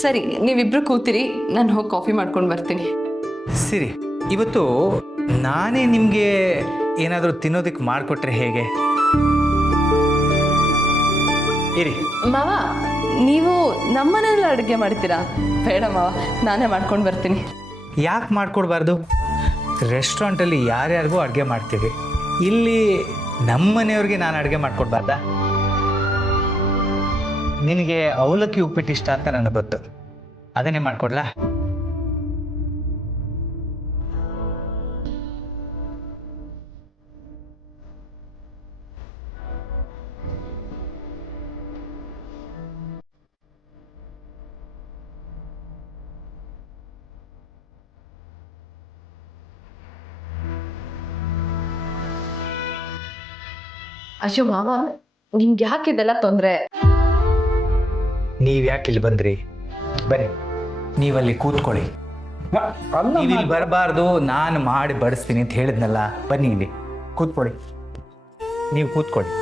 ಸರಿ, ನೀವಿಬ್ರು ಕೂತಿರಿ, ನಾನು ಹೋಗಿ ಕಾಫಿ ಮಾಡ್ಕೊಂಡು ಬರ್ತೀನಿ. ಸರಿ, ಇವತ್ತು ನಾನೇ ನಿಮಗೆ ಏನಾದರೂ ತಿನ್ನೋದಕ್ಕೆ ಮಾಡಿಕೊಟ್ರೆ ಹೇಗೆ? ಇರಿ. ಮಾವ, ನೀವು ನಮ್ಮನೆಲ್ಲ ಅಡುಗೆ ಮಾಡ್ತೀರಾ? ಬೇಡ ಮಾವ, ನಾನೇ ಮಾಡ್ಕೊಂಡು ಬರ್ತೀನಿ. ಯಾಕೆ ಮಾಡಿಕೊಡ್ಬಾರ್ದು? ರೆಸ್ಟೋರೆಂಟಲ್ಲಿ ಯಾರ್ಯಾರಿಗೂ ಅಡುಗೆ ಮಾಡ್ತೀವಿ, ಇಲ್ಲಿ ನಮ್ಮ ಮನೆಯವ್ರಿಗೆ ನಾನು ಅಡುಗೆ ಮಾಡಿಕೊಡ್ಬಾರ್ದಾ? ನಿನಗೆ ಅವಲಕ್ಕಿ ಉಪ್ಪಿಟ್ಟು ಇಷ್ಟ ಅಂತ ನನಗೆ ಗೊತ್ತು, ಅದನ್ನೇ ಮಾಡಿಕೊಡ್ಲಾ? ಅಯ್ಯೋ ಮಾವ, ನಿಮ್ಗೆ ಯಾಕೆ ಇದೆಲ್ಲ ತೊಂದರೆ? ನೀವು ಯಾಕೆ ಇಲ್ಲಿ ಬಂದ್ರಿ? ಬನ್ನಿ, ನೀವಲ್ಲಿ ಕೂತ್ಕೊಳ್ಳಿ. ನೀವಿಲ್ಲಿ ಬರಬಾರ್ದು, ನಾನು ಮಾಡಿ ಬಡಿಸ್ತೀನಿ ಅಂತ ಹೇಳಿದ್ನಲ್ಲ. ಬನ್ನಿ ಇಲ್ಲಿ ಕೂತ್ಕೊಳ್ಳಿ, ನೀವು ಕೂತ್ಕೊಳ್ಳಿ.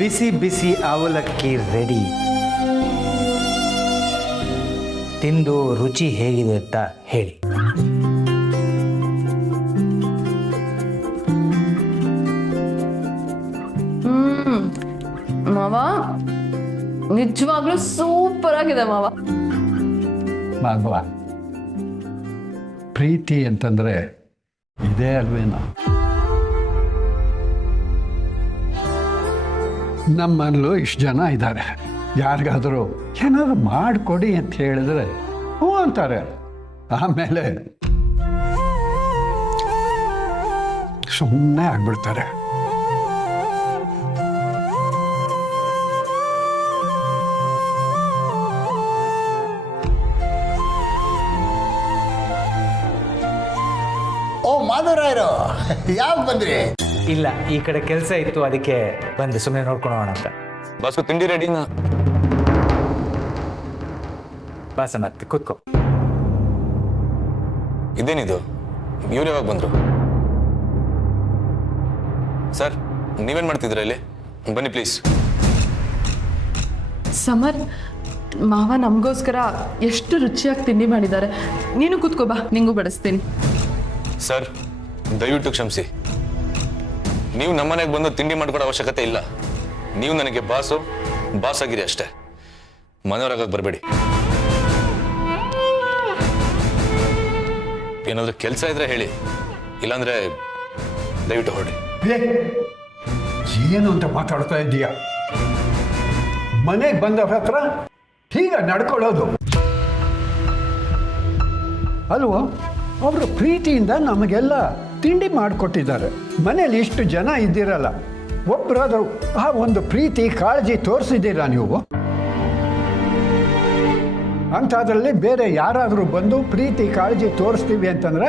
ಬಿಸಿ ಬಿಸಿ ಅವಲಕ್ಕಿ ರೆಡಿ. ತಿಂದು ರುಚಿ ಹೇಗಿದೆ ಅಂತ ಹೇಳಿ. ಮಾವ, ನಿಜವಾಗ್ಲೂ ಸೂಪರ್ ಆಗಿದೆ ಮಾವ. ಮಾಧವ, ಪ್ರೀತಿ ಅಂತಂದ್ರೆ ಇದೇ ಅಲ್ವೇನೋ? ನಮ್ಮಲ್ಲೂ ಇಷ್ಟು ಜನ ಇದ್ದಾರೆ, ಯಾರಿಗಾದರೂ ಏನಾದ್ರು ಮಾಡಿಕೊಡಿ ಅಂತ ಹೇಳಿದ್ರೆ ಹ್ಞೂ ಅಂತಾರೆ, ಆಮೇಲೆ ಸುಮ್ಮನೆ ಆಗ್ಬಿಡ್ತಾರೆ. ಓ ಮಾಧವರಾಯರು, ಯಾವಾಗ ಬಂದ್ರಿ? ಇಲ್ಲ, ಈ ಕಡೆ ಕೆಲಸ ಇತ್ತು, ಅದಕ್ಕೆ ಬಂದು ಸುಮ್ಮನೆ ನೋಡ್ಕೊಳ್ಳೋಣ ಅಂತ. ಬಾಸು ತಿಂಡಿ ರೆಡಿನಾ? ಬಾಸನತ್ತೆ ಕೂತ್ಕೋ. ಇದೇನಿದು, ಇವ್ರು ಯಾವಾಗ ಬಂದ್ರು? ಸರ್, ನೀವೇನ್ ಮಾಡ್ತಿದ್ರ ಇಲ್ಲಿ? ಬನ್ನಿ ಪ್ಲೀಸ್. ಸಮರ್, ಮಾವ ನಮಗೋಸ್ಕರ ಎಷ್ಟು ರುಚಿಯಾಗಿ ತಿಂಡಿ ಮಾಡಿದ್ದಾರೆ. ನೀನು ಕೂತ್ಕೋ ಬಾ, ನಿಂಗೂ ಬಡಿಸ್ತೀನಿ. ಸರ್, ದಯವಿಟ್ಟು ಕ್ಷಮಿಸಿ. ನೀವು ನಮ್ಮನೆಗೆ ಬಂದು ತಿಂಡಿ ಮಾಡ್ಕೊಡೋ ಅವಶ್ಯಕತೆ ಇಲ್ಲ. ನೀವು ನನಗೆ ಬಾಸ್ ಆಗಿರಿ ಅಷ್ಟೇ. ಮನೆಯವರಾಗಕ್ಕೆ ಬರಬೇಡಿ. ಏನಾದರೂ ಕೆಲಸ ಇದ್ರೆ ಹೇಳಿ, ಇಲ್ಲಾಂದ್ರೆ ದಯವಿಟ್ಟು ಹೊರಡಿ. ಏನು ಅಂತ ಮಾತಾಡ್ತಾ ಇದ್ದೀಯಾ? ಮನೆಗೆ ಬಂದವ್ರ ಹತ್ರ ಹೀಗ ನಡ್ಕೊಳ್ಳೋದು ಅಲ್ವೋ? ಅವರು ಪ್ರೀತಿಯಿಂದ ನಮಗೆಲ್ಲ ತಿಂಡಿ ಮಾಡಿಕೊಟ್ಟಿದ್ದಾರೆ. ಮನೇಲಿ ಇಷ್ಟು ಜನ ಇದ್ದೀರಲ್ಲ, ಒಬ್ಬರಾದರೂ ಆ ಒಂದು ಪ್ರೀತಿ ಕಾಳಜಿ ತೋರಿಸಿದ್ದೀರಾ ನೀವು? ಅಂಥದ್ರಲ್ಲಿ ಬೇರೆ ಯಾರಾದರೂ ಬಂದು ಪ್ರೀತಿ ಕಾಳಜಿ ತೋರಿಸ್ತೀವಿ ಅಂತಂದರೆ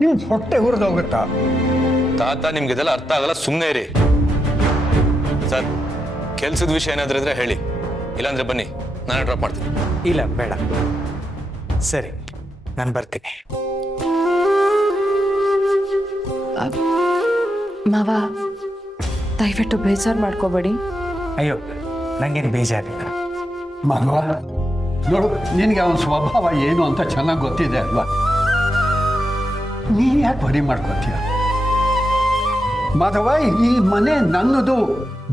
ನೀವು ಹೊಟ್ಟೆ ಹುರಿದೋಗುತ್ತಾ? ತಾತ ನಿಮ್ಗಿದೆಲ್ಲ ಅರ್ಥ ಆಗಲ್ಲ, ಸುಮ್ಮನೆ ಇರಿ. ಸರ್, ಕೆಲ್ಸದ ವಿಷಯ ಏನಾದ್ರೂ ಇದ್ರೆ ಹೇಳಿ, ಇಲ್ಲಾಂದ್ರೆ ಬನ್ನಿ, ನಾನು ಡ್ರಾಪ್ ಮಾಡ್ತೀನಿ. ಇಲ್ಲ ಬೇಡ, ಸರಿ ನಾನು ಬರ್ತೀನಿ. ಮಾವ, ದಯವಿಟ್ಟು ಬೇಜಾರು ಮಾಡ್ಕೋಬೇಡಿ. ಅಯ್ಯೋ, ನನಗೇನು ಬೇಜಾರಿಲ್ಲ. ಮಾಧವ, ನೋಡು, ನಿನಗೆ ಅವನ ಸ್ವಭಾವ ಏನು ಅಂತ ಚೆನ್ನಾಗಿ ಗೊತ್ತಿದೆ ಅಲ್ವಾ? ನೀನು ಯಾಕೆ ವರಿ ಮಾಡ್ಕೋತೀಯ? ಮಾಧವ, ಈ ಮನೆ ನನ್ನದು,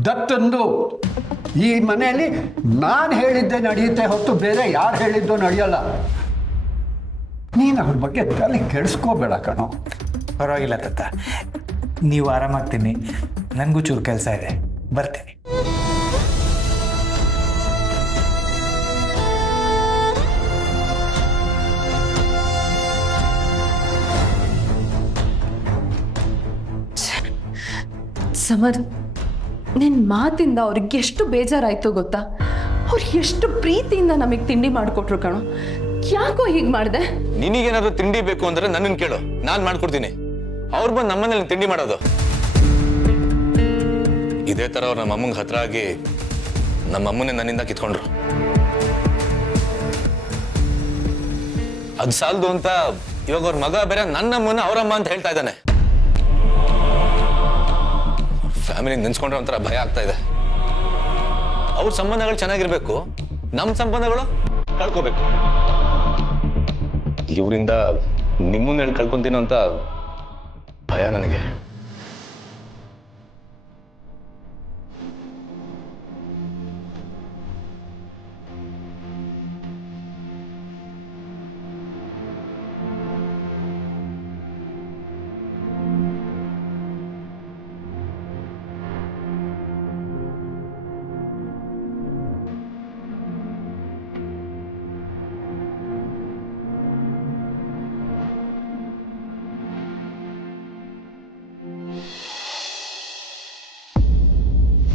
ದತ್ತಂದು. ಈ ಮನೆಯಲ್ಲಿ ನಾನು ಹೇಳಿದ್ದೆ ನಡೆಯುತ್ತೆ ಹೊತ್ತು ಬೇರೆ ಯಾರು ಹೇಳಿದ್ದೋ ನಡೆಯಲ್ಲ. ನೀನು ಅವ್ರ ಬಗ್ಗೆ ತಲೆ ಕೆಡಿಸ್ಕೋಬೇಡ ಕಣೋ. ಪರವಾಗಿಲ್ಲ ತಾತ, ನೀವು ಆರಾಮಾಗ್ತೀನಿ. ನನಗೂ ಚೂರು ಕೆಲಸ ಇದೆ, ಬರ್ತೀನಿ. ಸಮರ್, ನಿನ್ನ ಮಾತಿಂದ ಅವ್ರಿಗೆ ಎಷ್ಟು ಬೇಜಾರಾಯ್ತು ಗೊತ್ತಾ? ಅವ್ರು ಎಷ್ಟು ಪ್ರೀತಿಯಿಂದ ನಮಗೆ ತಿಂಡಿ ಮಾಡಿಕೊಟ್ರು ಕಣೋ. ಯಾಕೋ ಹೀಗೆ ಮಾಡಿದೆ? ನಿನಗೇನಾದ್ರೂ ತಿಂಡಿ ಬೇಕು ಅಂದ್ರೆ ನನ್ನನ್ನು ಕೇಳು, ನಾನು ಮಾಡ್ಕೊಡ್ತೀನಿ. ಅವ್ರು ಬಂದು ನಮ್ಮನೇಲಿ ತಿಂಡಿ ಮಾಡೋದು. ಇದೇ ತರ ಅವ್ರು ನಮ್ಮ ಅಮ್ಮಂಗೆ ಹತ್ರ ಆಗಿ ನಮ್ಮ ಅಮ್ಮನೇ ನನ್ನಿಂದ ಕಿತ್ಕೊಂಡ್ರು. ಅದು ಸಾಲದು ಅಂತ ಇವಾಗ ಅವ್ರ ಮಗ ಬೇರೆ ನನ್ನಮ್ಮನ ಅವರಮ್ಮ ಅಂತ ಹೇಳ್ತಾ ಇದ್ದಾನೆ. ಫ್ಯಾಮಿಲಿ ನೆನ್ಸ್ಕೊಂಡ್ರೆ ಒಂಥರ ಭಯ ಆಗ್ತಾ ಇದೆ. ಅವ್ರ ಸಂಬಂಧಗಳು ಚೆನ್ನಾಗಿರ್ಬೇಕು, ನಮ್ಮ ಸಂಬಂಧಗಳು ಕಳ್ಕೋಬೇಕು. ಇವರಿಂದ ನಿಮ್ಮನ್ನ ಹೇಳಿ ಕಳ್ಕೊಂತೀನೋ ಅಂತ ಭಯ ನನಗೆ.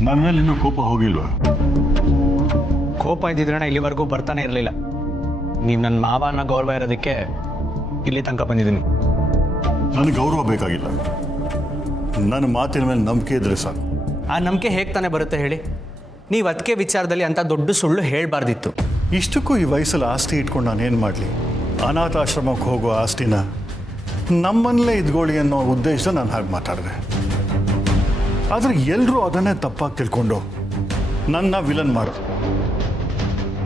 ನನ್ನ ಮೇಲೆ ಇನ್ನೂ ಕೋಪ ಹೋಗಿಲ್ವಾ? ಕೋಪ ಇದ್ದಿದ್ರಣ ಇಲ್ಲಿವರೆಗೂ ಬರ್ತಾನೆ ಇರಲಿಲ್ಲ. ನೀವು ನನ್ನ ಮಾವನ ಗೌರವ ಇರೋದಕ್ಕೆ ಇಲ್ಲಿ ತನಕ ಬಂದಿದ್ದೀನಿ. ನನಗೆ ಗೌರವ ಬೇಕಾಗಿಲ್ಲ, ನನ್ನ ಮಾತಿನ ಮೇಲೆ ನಂಬಿಕೆ ಇದ್ರೆ ಸಾಕು. ಆ ನಂಬಿಕೆ ಹೇಗೆ ತಾನೇ ಬರುತ್ತೆ ಹೇಳಿ? ನೀವು ಅದಕ್ಕೆ ವಿಚಾರದಲ್ಲಿ ಅಂಥ ದೊಡ್ಡ ಸುಳ್ಳು ಹೇಳಬಾರ್ದಿತ್ತು. ಇಷ್ಟಕ್ಕೂ ಈ ವಯಸ್ಸಲ್ಲಿ ಆಸ್ತಿ ಇಟ್ಕೊಂಡು ನಾನೇನು ಮಾಡಲಿ? ಅನಾಥಾಶ್ರಮಕ್ಕೆ ಹೋಗೋ ಆಸ್ತಿನ ನಮ್ಮಲ್ಲೇ ಇದ್ಕೊಳ್ಳಿ ಅನ್ನೋ ಉದ್ದೇಶ ನಾನು ಹಾಗೆ ಮಾತಾಡಿದೆ. ಆದರೆ ಎಲ್ಲರೂ ಅದನ್ನೇ ತಪ್ಪಾಗಿ ತಿಳ್ಕೊಂಡು ನನ್ನ ವಿಲನ್ ಮಾಡಿದ್ರು.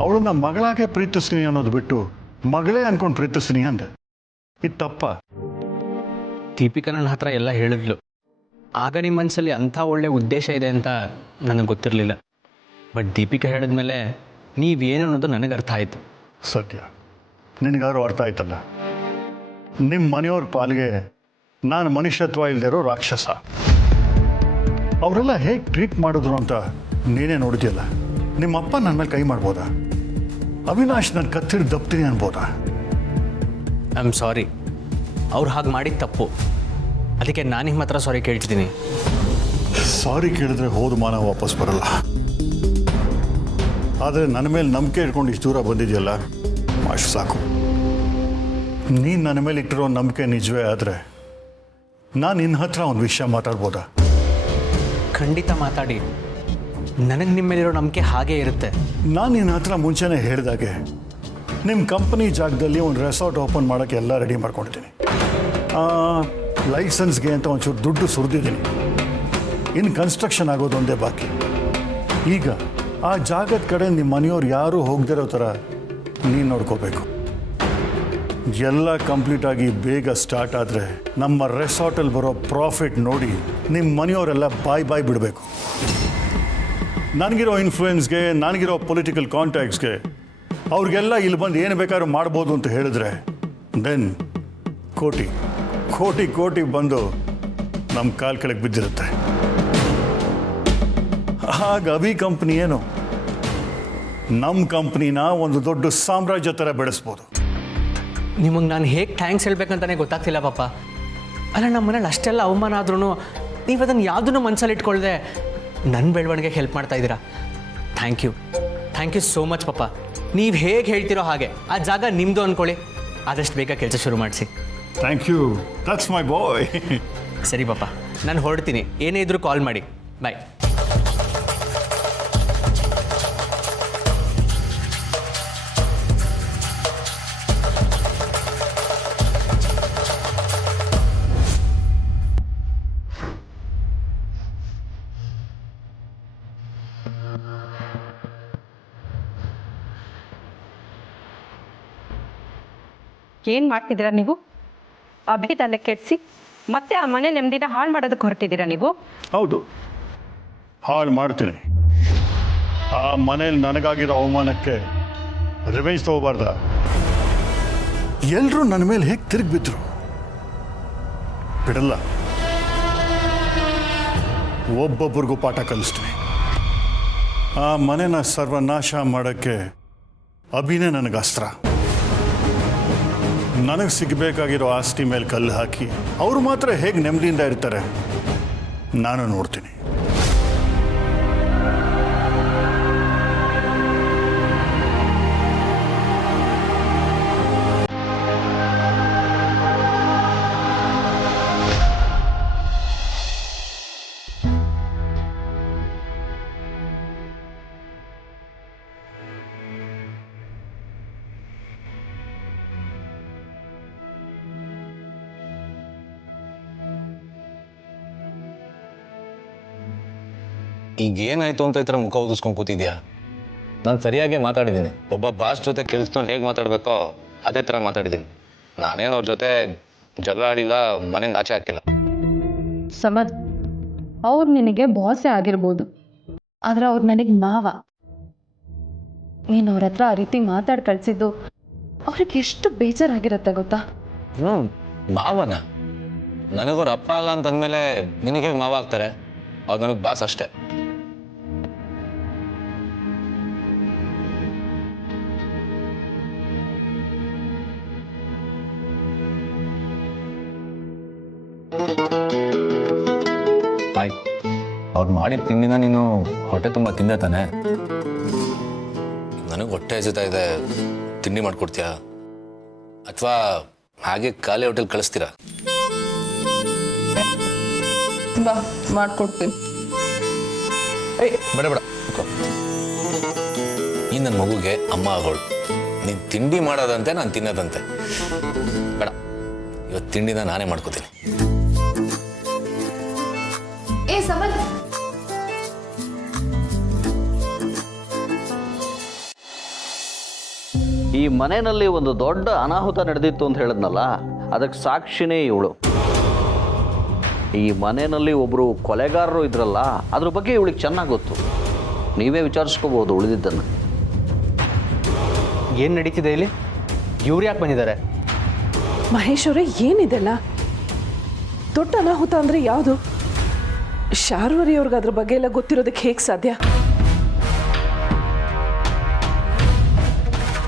ಅವಳನ್ನ ಮಗಳಾಗೆ ಪ್ರೀತಿಸ್ತೀನಿ ಅನ್ನೋದು ಬಿಟ್ಟು ಮಗಳೇ ಅನ್ಕೊಂಡು ಪ್ರೀತಿಸ್ತೀನಿ ಅಂದೆ. ಇದು ತಪ್ಪ? ದೀಪಿಕಾ ನನ್ನ ಹತ್ರ ಎಲ್ಲ ಹೇಳಿದ್ಲು. ಆಗ ನಿಮ್ಮ ಮನಸ್ಸಲ್ಲಿ ಅಂಥ ಒಳ್ಳೆ ಉದ್ದೇಶ ಇದೆ ಅಂತ ನನಗೆ ಗೊತ್ತಿರಲಿಲ್ಲ. ಬಟ್ ದೀಪಿಕಾ ಹೇಳಿದ್ಮೇಲೆ ನೀವೇನು ಅನ್ನೋದು ನನಗೆ ಅರ್ಥ ಆಯಿತು. ಸತ್ಯ, ನಿನಗಾದ್ರೂ ಅರ್ಥ ಆಯ್ತಲ್ಲ. ನಿಮ್ಮ ಮನೆಯವ್ರ ಪಾಲಿಗೆ ನಾನು ಮನುಷ್ಯತ್ವ ಇಲ್ದಿರೋ ರಾಕ್ಷಸ. ಅವರೆಲ್ಲ ಹೇಗೆ ಟ್ರೀಟ್ ಮಾಡಿದ್ರು ಅಂತ ನೀನೇ ನೋಡಿದ್ಯಲ್ಲ. ನಿಮ್ಮಪ್ಪ ನನ್ನ ಮೇಲೆ ಕೈ ಮಾಡ್ಬೋದಾ? ಅವಿನಾಶ್ ನನ್ನ ಕತ್ತಿರಿ ದಪ್ತೀನಿ ಅನ್ಬೋದಾ? ಐ ಆಮ್ ಸಾರಿ, ಅವ್ರು ಹಾಗೆ ಮಾಡಿದ ತಪ್ಪು. ಅದಕ್ಕೆ ನಾನು ನಿಮ್ಮ ಹತ್ರ ಸಾರಿ ಕೇಳ್ತಿದ್ದೀನಿ. ಸಾರಿ ಕೇಳಿದ್ರೆ ಹೋದ ಮಾನ ವಾಪಸ್ ಬರಲ್ಲ. ಆದರೆ ನನ್ನ ಮೇಲೆ ನಂಬಿಕೆ ಇಟ್ಕೊಂಡು ಇಷ್ಟು ದೂರ ಬಂದಿದೆಯಲ್ಲ, ಅಷ್ಟು ಸಾಕು. ನೀನು ನನ್ನ ಮೇಲೆ ಇಟ್ಟಿರೋ ನಂಬಿಕೆ ನಿಜವೇ ಆದರೆ ನಾನು ನಿನ್ನ ಹತ್ರ ಒಂದು ವಿಷಯ ಮಾತಾಡ್ಬೋದಾ? ಖಂಡಿತ ಮಾತಾಡಿ. ನನಗೆ ನಿಮ್ಮ ಮೇಲಿರೋ ನಂಬಿಕೆ ಹಾಗೇ ಇರುತ್ತೆ. ನಾನು ನಿನ್ನ ಹತ್ರ ಮುಂಚೆನೇ ಹೇಳಿದಾಗೆ ನಿಮ್ಮ ಕಂಪನಿ ಜಾಗದಲ್ಲಿ ಒಂದು ರೆಸಾರ್ಟ್ ಓಪನ್ ಮಾಡೋಕ್ಕೆ ಎಲ್ಲ ರೆಡಿ ಮಾಡ್ಕೊಂಡಿದ್ದೀನಿ. ಲೈಸೆನ್ಸ್ಗೆ ಅಂತ ಒಂಚೂರು ದುಡ್ಡು ಸುರಿದಿದ್ದೀನಿ. ಇನ್ನು ಕನ್ಸ್ಟ್ರಕ್ಷನ್ ಆಗೋದೊಂದೇ ಬಾಕಿ. ಈಗ ಆ ಜಾಗದ ಕಡೆ ನಿಮ್ಮ ಮನೆಯವ್ರು ಯಾರೂ ಹೋಗದಿರೋ ಥರ ನೀನು ನೋಡ್ಕೋಬೇಕು. ಎಲ್ಲ ಕಂಪ್ಲೀಟ್ ಆಗಿ ಬೇಗ ಸ್ಟಾರ್ಟ್ ಆದರೆ ನಮ್ಮ ರೆಸಾರ್ಟಲ್ಲಿ ಬರೋ ಪ್ರಾಫಿಟ್ ನೋಡಿ ನಿಮ್ಮ ಮನೆಯವರೆಲ್ಲ ಬಾಯ್ ಬಿಡಬೇಕು. ನನಗಿರೋ ಇನ್ಫ್ಲೂಯೆನ್ಸ್ಗೆ, ನನಗಿರೋ ಪೊಲಿಟಿಕಲ್ ಕಾಂಟ್ಯಾಕ್ಟ್ಸ್ಗೆ ಅವ್ರಿಗೆಲ್ಲ ಇಲ್ಲಿ ಬಂದು ಏನು ಬೇಕಾದ್ರೂ ಮಾಡ್ಬೋದು ಅಂತ ಹೇಳಿದ್ರೆ ದೆನ್ ಕೋಟಿ ಕೋಟಿ ಕೋಟಿ ಬಂದು ನಮ್ಮ ಕಾಲ್ ಕೆಳಗೆ ಬಿದ್ದಿರುತ್ತೆ. ಆಗ ಅವಿ ಕಂಪ್ನಿ ಏನು, ನಮ್ಮ ಕಂಪ್ನಿನ ಒಂದು ದೊಡ್ಡ ಸಾಮ್ರಾಜ್ಯ ಥರ ಬೆಳೆಸ್ಬೋದು. ನಿಮಗೆ ನಾನು ಹೇಗೆ ಥ್ಯಾಂಕ್ಸ್ ಹೇಳ್ಬೇಕಂತಾನೆ ಗೊತ್ತಾಗ್ತಿಲ್ಲ ಪಾಪ. ಅಲ್ಲ, ನಮ್ಮ ಮನೇಲಿ ಅಷ್ಟೆಲ್ಲ ಅವಮಾನ ಆದ್ರೂ ನೀವು ಅದನ್ನು ಯಾವುದನ್ನು ಮನಸ್ಸಲ್ಲಿ ಇಟ್ಕೊಳ್ದೆ ನನ್ನ ಬೆಳವಣಿಗೆಗೆ ಹೆಲ್ಪ್ ಮಾಡ್ತಾ ಇದ್ದೀರಾ. Thank you thank you so much ಪಪ್ಪ. ನೀವು ಹೇಗೆ ಹೇಳ್ತಿರೋ ಹಾಗೆ ಆ ಜಾಗ ನಿಮ್ಮದು ಅಂದ್ಕೊಳ್ಳಿ. ಆದಷ್ಟು ಬೇಗ ಕೆಲಸ ಶುರು ಮಾಡಿಸಿ. ಥ್ಯಾಂಕ್ ಯು, ದಟ್ಸ್ ಮೈ ಬಾಯ್. ಸರಿ ಪಪ್ಪ, ನಾನು ಹೊರಡ್ತೀನಿ. ಏನೇ ಇದ್ರೂ ಕಾಲ್ ಮಾಡಿ. ಬಾಯ್. ಏನು ಮಾಡ್ತಿದ್ದೀರಾ ನೀವು? ಅಭಿ ತಲೆ ಕೆಡಿಸಿ ಮತ್ತೆ ಆ ಮನೆ ನೆಮ್ಮದಿನ ಹಾಳು ಮಾಡೋದಕ್ಕೆ ಹೊರಟಿದ್ದೀರಾ ನೀವು? ಹೌದು, ಹಾಳು ಮಾಡ್ತೀನಿ. ಆ ಮನೇಲಿ ನನಗಾಗಿರೋ ಅವಮಾನಕ್ಕೆ ರಿವೆಂಜ್ ತಗೋಬಾರ್ದ? ಎಲ್ಲರೂ ನನ್ನ ಮೇಲೆ ಹೇಗೆ ತಿರುಗಿ ಬಿದ್ರು, ಬಿಡಲ್ಲ. ಒಬ್ಬೊಬ್ಬರಿಗೂ ಪಾಠ ಕಲಿಸ್ತೀನಿ. ಆ ಮನೆನ ಸರ್ವನಾಶ ಮಾಡೋಕ್ಕೆ ಅಭಿನೇ ನನಗೆ ಅಸ್ತ್ರ. ನನಗೆ ಸಿಗಬೇಕಾಗಿರೋ ಆಸ್ತಿ ಮೇಲೆ ಕಲ್ಲು ಹಾಕಿ ಅವರು ಮಾತ್ರ ಹೇಗೆ ನೆಮ್ಮದಿಯಿಂದ ಇರ್ತಾರೆ ನಾನು ನೋಡ್ತೀನಿ. ಈಗ ಏನಾಯ್ತು ಅಂತ ಈ ಥರ ಮುಖ ಊದಿಸ್ಕೊಂಡು ಕೂತಿದ್ಯಾ? ನಾನು ಸರಿಯಾಗಿ ಮಾತಾಡಿದ್ದೀನಿ. ಒಬ್ಬ ಬಾಸ್ ಜೊತೆ ಕೆಲ್ಸದಲ್ಲಿ ಹೇಗೆ ಮಾತಾಡಬೇಕೋ ಅದೇ ಥರ ಮಾತಾಡಿದ್ದೀನಿ. ನಾನೇನು ಅವ್ರ ಜೊತೆ ಜಗಳ ಆಡಿಲ್ಲ, ಮನೆಯಿಂದ ಆಚೆ ಹಾಕಿಲ್ಲ. ಸಮದ್, ಅವ್ರು ನಿನಗೆ ಬಾಸೇ ಆಗಿರ್ಬೋದು, ಆದ್ರೆ ಅವ್ರು ನನಗೆ ಮಾವ. ನೀನು ಅವ್ರ ಹತ್ರ ಆ ರೀತಿ ಮಾತಾಡಿ ಕಳಿಸಿದ್ದು ಅವ್ರಿಗೆ ಎಷ್ಟು ಬೇಜಾರಾಗಿರತ್ತೆ ಗೊತ್ತಾ? ಮಾವನ ನನಗವ್ರ ಅಪ್ಪ ಅಲ್ಲ ಅಂತಂದ್ಮೇಲೆ ನಿನಗೆ ಮಾವ ಆಗ್ತಾರೆ. ಅವ್ರು ನನಗೆ ಬಾಸ್ ಅಷ್ಟೇ. ಆಯ್ತು, ಅವ್ರು ಮಾಡಿದ ತಿಂಡಿನ ನೀನು ಹೊಟ್ಟೆ ತುಂಬ ತಿಂದೆ ತಾನೆ? ನನಗೆ ಹೊಟ್ಟೆ ಹಸಿತಾ ಇದೆ, ತಿಂಡಿ ಮಾಡ್ಕೊಡ್ತೀಯಾ ಅಥವಾ ಹಾಗೆ ಖಾಲಿ ಹೋಟೆಲ್ ಕಳಿಸ್ತೀರಾ? ಬಾ, ಮಾಡ್ಕೊಡ್ತೀನಿ. ಬೇಡ ಬೇಡ, ಈ ನನ್ನ ಮಗುಗೆ ಅಮ್ಮ ಆಗೋಳು. ನೀನು ತಿಂಡಿ ಮಾಡೋದಂತೆ, ನಾನು ತಿನ್ನೋದಂತೆ. ಬೇಡ, ಇವತ್ತು ತಿಂಡಿನ ನಾನೇ ಮಾಡ್ಕೋತೀನಿ. ಏ ಸಮದ್, ಈ ಮನೆಯಲ್ಲಿ ಒಂದು ದೊಡ್ಡ ಅನಾಹುತ ನಡೆದಿತ್ತು ಅಂತ ಹೇಳಿದ್ನಲ್ಲ, ಅದಕ್ಕೆ ಸಾಕ್ಷಿನೇ ಇವಳು. ಈ ಮನೆಯಲ್ಲಿ ಒಬ್ಬರು ಕೊಲೆಗಾರರು ಇದ್ರಲ್ಲ, ಅದ್ರ ಬಗ್ಗೆ ಇವಳಿಗೆ ಚೆನ್ನಾಗಿ ಗೊತ್ತು. ನೀವೇ ವಿಚಾರಿಸ್ಕೋಬೋದು ಉಳಿದಿದ್ದನ್ನು. ಏನು ನಡೀತಿದೆ ಇಲ್ಲಿ? ಇವ್ರು ಯಾಕೆ ಬಂದಿದ್ದಾರೆ? ಮಹೇಶ್ ಅವರೇ, ಏನಿದೆಲ್ಲ? ದೊಡ್ಡ ಅನಾಹುತ ಅಂದರೆ ಯಾವುದು? ಶಾರ್ವರಿ ಅವ್ರಿಗೆ ಅದ್ರ ಬಗ್ಗೆ ಎಲ್ಲ ಗೊತ್ತಿರೋದಕ್ಕೆ ಹೇಗೆ ಸಾಧ್ಯ?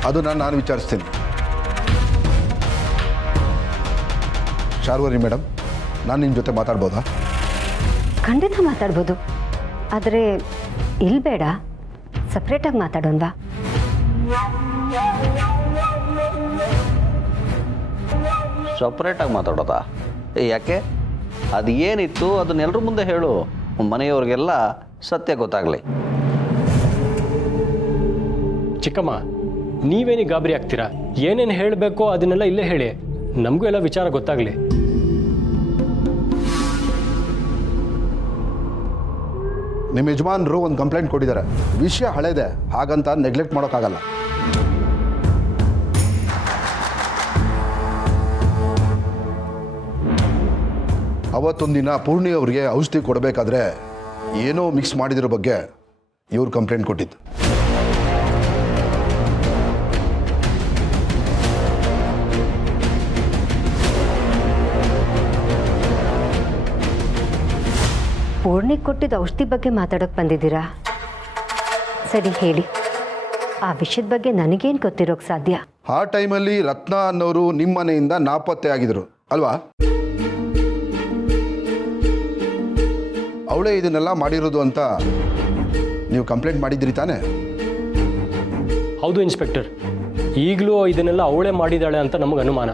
ಅದು ನಾನು ವಿಚಾರಿಸ್ತೀನಿ. ಶಾರ್ವರಿ ಮೇಡಮ್, ನಾನು ನಿಮ್ಮ ಜೊತೆ ಮಾತಾಡ್ಬೋದಾ? ಖಂಡಿತ ಮಾತಾಡ್ಬೋದು, ಆದರೆ ಇಲ್ಲಿ ಬೇಡ, ಸಪ್ರೇಟಾಗಿ ಮಾತಾಡೋಣವಾ? ಸಪ್ರೇಟಾಗಿ ಮಾತಾಡೋದಾ? ಯಾಕೆ? ಅದು ಏನಿತ್ತು ಅದನ್ನೆಲ್ಲರ ಮುಂದೆ ಹೇಳು, ಮನೆಯವ್ರಿಗೆಲ್ಲ ಸತ್ಯ ಗೊತ್ತಾಗಲಿ. ಚಿಕ್ಕಮ್ಮ, ನೀವೇನಿಗೆ ಗಾಬರಿ ಆಗ್ತೀರಾ? ಏನೇನು ಹೇಳಬೇಕೋ ಅದನ್ನೆಲ್ಲ ಇಲ್ಲೇ ಹೇಳಿ, ನಮಗೂ ಎಲ್ಲ ವಿಚಾರ ಗೊತ್ತಾಗಲಿ. ನಿಮ್ಮ ಯಜಮಾನರು ಒಂದು ಕಂಪ್ಲೇಂಟ್ ಕೊಟ್ಟಿದ್ದಾರೆ. ವಿಷಯ ಹಳೇದೆ, ಹಾಗಂತ ನೆಗ್ಲೆಕ್ಟ್ ಮಾಡೋಕ್ಕಾಗಲ್ಲ. ಅವತ್ತೊಂದಿನ ಪೂರ್ಣಿ ಅವರಿಗೆ ಔಷಧಿ ಕೊಡಬೇಕಾದ್ರೆ ಏನೋ ಮಿಕ್ಸ್ ಮಾಡಿದಿರೋ ಬಗ್ಗೆ ಇವ್ರು ಕಂಪ್ಲೇಂಟ್ ಕೊಟ್ಟಿದ್ದು. ಪೂರ್ಣಿಗೆ ಕೊಟ್ಟಿದ್ದ ಔಷಧಿ ಬಗ್ಗೆ ಮಾತಾಡೋಕೆ ಬಂದಿದ್ದೀರಾ? ಸರಿ ಹೇಳಿ, ಆ ವಿಷಯದ ಬಗ್ಗೆ ನನಗೇನು ಗೊತ್ತಿರೋಕ್ಕೆ ಸಾಧ್ಯ? ಆ ಟೈಮಲ್ಲಿ ರತ್ನ ಅನ್ನೋರು ನಿಮ್ಮ ಮನೆಯಿಂದ ನಾಪತ್ತೆ ಆಗಿದ್ರು ಅಲ್ವಾ? ಅವಳೇ ಇದನ್ನೆಲ್ಲ ಮಾಡಿರೋದು ಅಂತ ನೀವು ಕಂಪ್ಲೇಂಟ್ ಮಾಡಿದ್ರಿ ತಾನೆ? ಹೌದು ಇನ್ಸ್ಪೆಕ್ಟರ್, ಈಗಲೂ ಇದನ್ನೆಲ್ಲ ಅವಳೇ ಮಾಡಿದ್ದಾಳೆ ಅಂತ ನಮಗೆ ಅನುಮಾನ.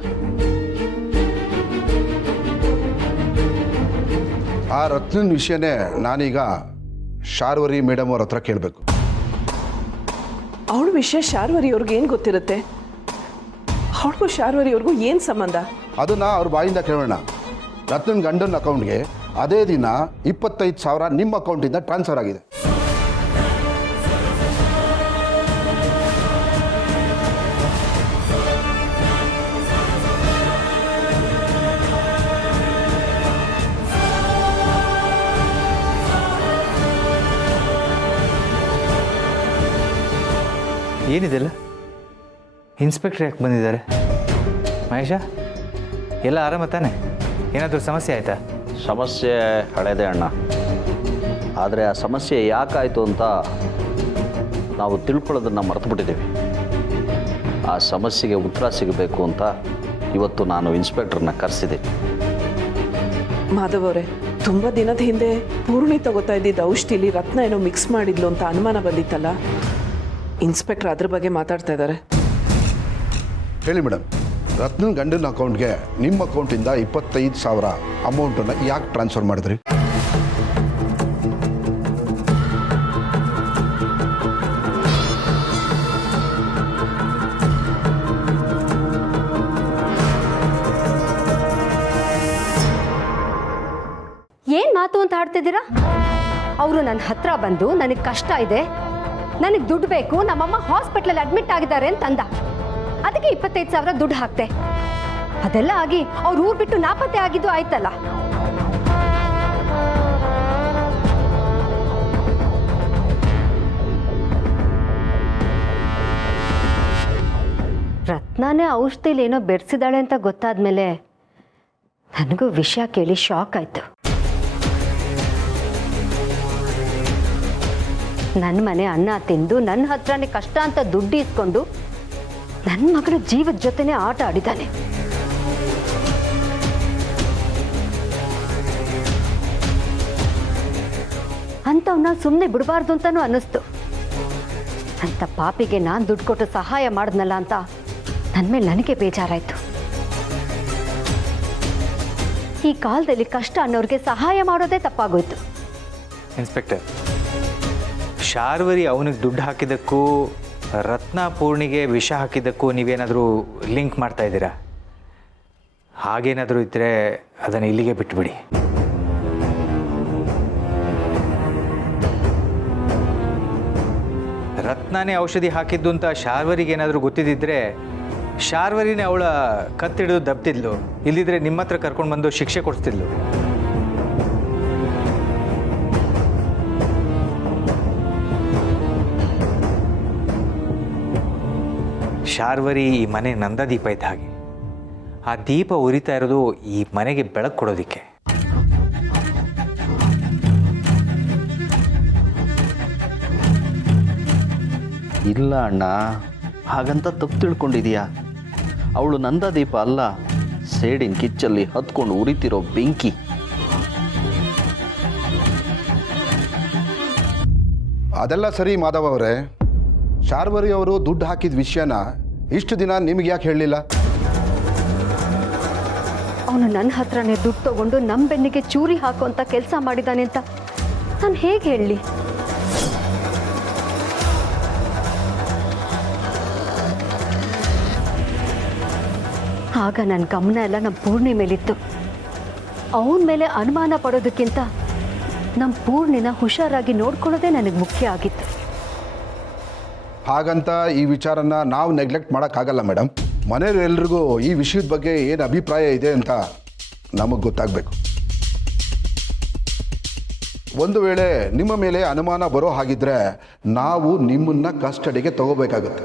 ಆ ರತ್ನನ್ ವಿಷಯನೇ ನಾನೀಗ ಶಾರ್ವರಿ ಮೇಡಮ್ ಅವ್ರ ಹತ್ರ ಕೇಳಬೇಕು. ಅವಳ ವಿಷಯ ಶಾರ್ವರಿ ಅವ್ರಿಗೆ ಏನು ಗೊತ್ತಿರುತ್ತೆ? ಅವಳಿಗೂ ಶಾರ್ವರಿ ಅವ್ರಿಗೂ ಏನು ಸಂಬಂಧ? ಅದನ್ನು ಅವ್ರ ಬಾಯಿಂದ ಕೇಳೋಣ. ರತ್ನನ್ ಗಂಡನ ಅಕೌಂಟ್ಗೆ ಅದೇ ದಿನ 25,000 ನಿಮ್ಮ ಅಕೌಂಟಿಂದ ಟ್ರಾನ್ಸ್ಫರ್ ಆಗಿದೆ. ಏನಿದೆಲ್ಲ? ಇನ್ಸ್ಪೆಕ್ಟರ್ ಯಾಕೆ ಬಂದಿದ್ದಾರೆ? ಮಹೇಶ, ಎಲ್ಲ ಆರಾಮ ತಾನೆ? ಏನಾದರೂ ಸಮಸ್ಯೆ ಆಯಿತಾ? ಸಮಸ್ಯೆ ಹಳೆದೇ ಅಣ್ಣ. ಆದರೆ ಆ ಸಮಸ್ಯೆ ಯಾಕಾಯಿತು ಅಂತ ನಾವು ತಿಳ್ಕೊಳ್ಳೋದನ್ನು ಮರೆತುಬಿಟ್ಟಿದ್ದೀವಿ. ಆ ಸಮಸ್ಯೆಗೆ ಉತ್ತರ ಸಿಗಬೇಕು ಅಂತ ಇವತ್ತು ನಾನು ಇನ್ಸ್ಪೆಕ್ಟರ್ನ ಕರೆಸಿದೆ. ಮಾಧವ್ ಅವರೇ, ತುಂಬ ದಿನದ ಹಿಂದೆ ಪೂರ್ಣಿ ತಗೋತಾ ಇದ್ದಿದ್ದ ಔಷಧಿಲಿ ರತ್ನ ಏನೋ ಮಿಕ್ಸ್ ಮಾಡಿದ್ಲು ಅಂತ ಅನುಮಾನ ಬಂದಿತ್ತಲ್ಲ, ಇನ್ಸ್ಪೆಕ್ಟರ್ ಅದ್ರ ಬಗ್ಗೆ ಮಾತಾಡ್ತಾ ಇದ್ದಾರೆ. ಹೇಳಿ ಮೇಡಮ್, ರತ್ನನ್ ಗಂಡನ ಅಕೌಂಟ್ಗೆ ನಿಮ್ಮ ಅಕೌಂಟಿಂದ 25,000 ಅಮೌಂಟನ್ನು ಯಾಕೆ ಟ್ರಾನ್ಸ್ಫರ್ ಮಾಡಿದ್ರಿ? ಏನು ಮಾತು ಅಂತ ಆಡ್ತಿದ್ದೀರಾ? ಅವರು ನನ್ನ ಹತ್ರ ಬಂದು ನನಗೆ ಕಷ್ಟ ಇದೆ, ನನಗೆ ದುಡ್ಡು ಬೇಕು, ನಮ್ಮಮ್ಮ ಹಾಸ್ಪಿಟ್ಲಲ್ಲಿ ಅಡ್ಮಿಟ್ ಆಗಿದ್ದಾರೆ ಅಂತಂದ. ಅದಕ್ಕೆ 25,000 ದುಡ್ಡು ಹಾಕ್ತೆ. ಅದೆಲ್ಲ ಆಗಿ ಅವ್ರು ಊರು ಬಿಟ್ಟು ನಾಪತ್ತೆ ಆಗಿದ್ದು ಆಯ್ತಲ್ಲ. ರತ್ನಾನೇ ಔಷಧಿಲಿ ಏನೋ ಬೆರೆಸಿದಾಳೆ ಅಂತ ಗೊತ್ತಾದ್ಮೇಲೆ ನನಗೂ ವಿಷಯ ಕೇಳಿ ಶಾಕ್ ಆಯ್ತು. ನನ್ನ ಮನೆ ಅನ್ನ ತಿಂದು ನನ್ನ ಹತ್ರನೇ ಕಷ್ಟ ಅಂತ ದುಡ್ಡು ಇಸ್ಕೊಂಡು ನನ್ನ ಮಗಳ ಜೀವದ ಜೊತೆನೇ ಆಟ ಆಡಿದ್ದಾನೆ. ಅಂಥವನ್ನ ಸುಮ್ಮನೆ ಬಿಡಬಾರ್ದು ಅಂತಲೂ ಅನ್ನಿಸ್ತು. ಅಂಥ ಪಾಪಿಗೆ ನಾನು ದುಡ್ಡು ಕೊಟ್ಟು ಸಹಾಯ ಮಾಡಿದ್ನಲ್ಲ ಅಂತ ನನ್ನ ಮೇಲೆ ನನಗೆ ಬೇಜಾರಾಯಿತು. ಈ ಕಾಲದಲ್ಲಿ ಕಷ್ಟ ಅನ್ನೋರಿಗೆ ಸಹಾಯ ಮಾಡೋದೇ ತಪ್ಪಾಗೋಯ್ತು. ಇನ್ಸ್ಪೆಕ್ಟರ್, ಶಾರ್ವರಿ ಅವನಿಗೆ ದುಡ್ಡು ಹಾಕಿದ್ದಕ್ಕೂ ರತ್ನ ಪೂರ್ಣಿಗೆ ವಿಷ ಹಾಕಿದ್ದಕ್ಕೂ ನೀವೇನಾದರೂ ಲಿಂಕ್ ಮಾಡ್ತಾ ಇದ್ದೀರಾ? ಹಾಗೇನಾದರೂ ಇದ್ದರೆ ಅದನ್ನು ಇಲ್ಲಿಗೆ ಬಿಟ್ಬಿಡಿ. ರತ್ನಾನೇ ಔಷಧಿ ಹಾಕಿದ್ದು ಅಂತ ಶಾರ್ವರಿಗೆ ಏನಾದರೂ ಗೊತ್ತಿದ್ದಿದ್ರೆ ಶಾರ್ವರಿನೇ ಅವಳ ಕತ್ತಿಡಿದು ದಬ್ತಿದ್ಲು. ಇಲ್ಲಿದ್ರೆ ನಿಮ್ಮ ಹತ್ರ ಕರ್ಕೊಂಡು ಬಂದು ಶಿಕ್ಷೆ ಕೊಡಿಸ್ತಿದ್ಲು. ಶಾರ್ವರಿ ಈ ಮನೆ ನಂದದೀಪ ಇದ್ದ ಹಾಗೆ. ಆ ದೀಪ ಉರಿತಾ ಇರೋದು ಈ ಮನೆಗೆ ಬೆಳಕು ಕೊಡೋದಿಕ್ಕೆ. ಇಲ್ಲ ಅಣ್ಣ, ಹಾಗಂತ ತಪ್ಪು ತಿಳ್ಕೊಂಡಿದೀಯಾ? ಅವಳು ನಂದದೀಪ ಅಲ್ಲ, ಸೇಡಿನ ಕಿಚ್ಚಲ್ಲಿ ಹತ್ಕೊಂಡು ಉರಿತಿರೋ ಬೆಂಕಿ. ಅದೆಲ್ಲ ಸರಿ ಮಾಧವ್ ಅವರೇ, ಶಾರ್ವರಿ ಅವರು ದುಡ್ಡು ಹಾಕಿದ ವಿಷಯನ ಇಷ್ಟು ದಿನ ನಿಮ್ಗೆ ಯಾಕೆ ಹೇಳಲಿಲ್ಲ? ಅವನು ನನ್ನ ಹತ್ರನೇ ದುಡ್ಡು ತಗೊಂಡು ನಮ್ಮ ಬೆನ್ನಿಗೆ ಚೂರಿ ಹಾಕುವಂಥ ಕೆಲಸ ಮಾಡಿದ್ದಾನೆ ಅಂತ ನಾನು ಹೇಗೆ ಹೇಳಲಿ? ಆಗ ನನ್ನ ಗಮನ ಎಲ್ಲ ನಮ್ಮ ಪೂರ್ಣಿ ಮೇಲಿತ್ತು. ಅವನ ಮೇಲೆ ಅನುಮಾನ ಪಡೋದಕ್ಕಿಂತ ನಮ್ಮ ಪೂರ್ಣಿನ ಹುಷಾರಾಗಿ ನೋಡ್ಕೊಳ್ಳೋದೇ ನನಗೆ ಮುಖ್ಯ ಆಗಿತ್ತು. ಹಾಗಂತ ಈ ವಿಚಾರನ ನಾವು ನೆಗ್ಲೆಕ್ಟ್ ಮಾಡೋಕ್ಕಾಗಲ್ಲ ಮೇಡಮ್. ಮನೆಯವರೆಲ್ರಿಗೂ ಈ ವಿಷಯದ ಬಗ್ಗೆ ಏನು ಅಭಿಪ್ರಾಯ ಇದೆ ಅಂತ ನಮಗೆ ಗೊತ್ತಾಗಬೇಕು. ಒಂದು ವೇಳೆ ನಿಮ್ಮ ಮೇಲೆ ಅನುಮಾನ ಬರೋ ಹಾಗಿದ್ರೆ ನಾವು ನಿಮ್ಮನ್ನು ಕಸ್ಟಡಿಗೆ ತಗೋಬೇಕಾಗುತ್ತೆ.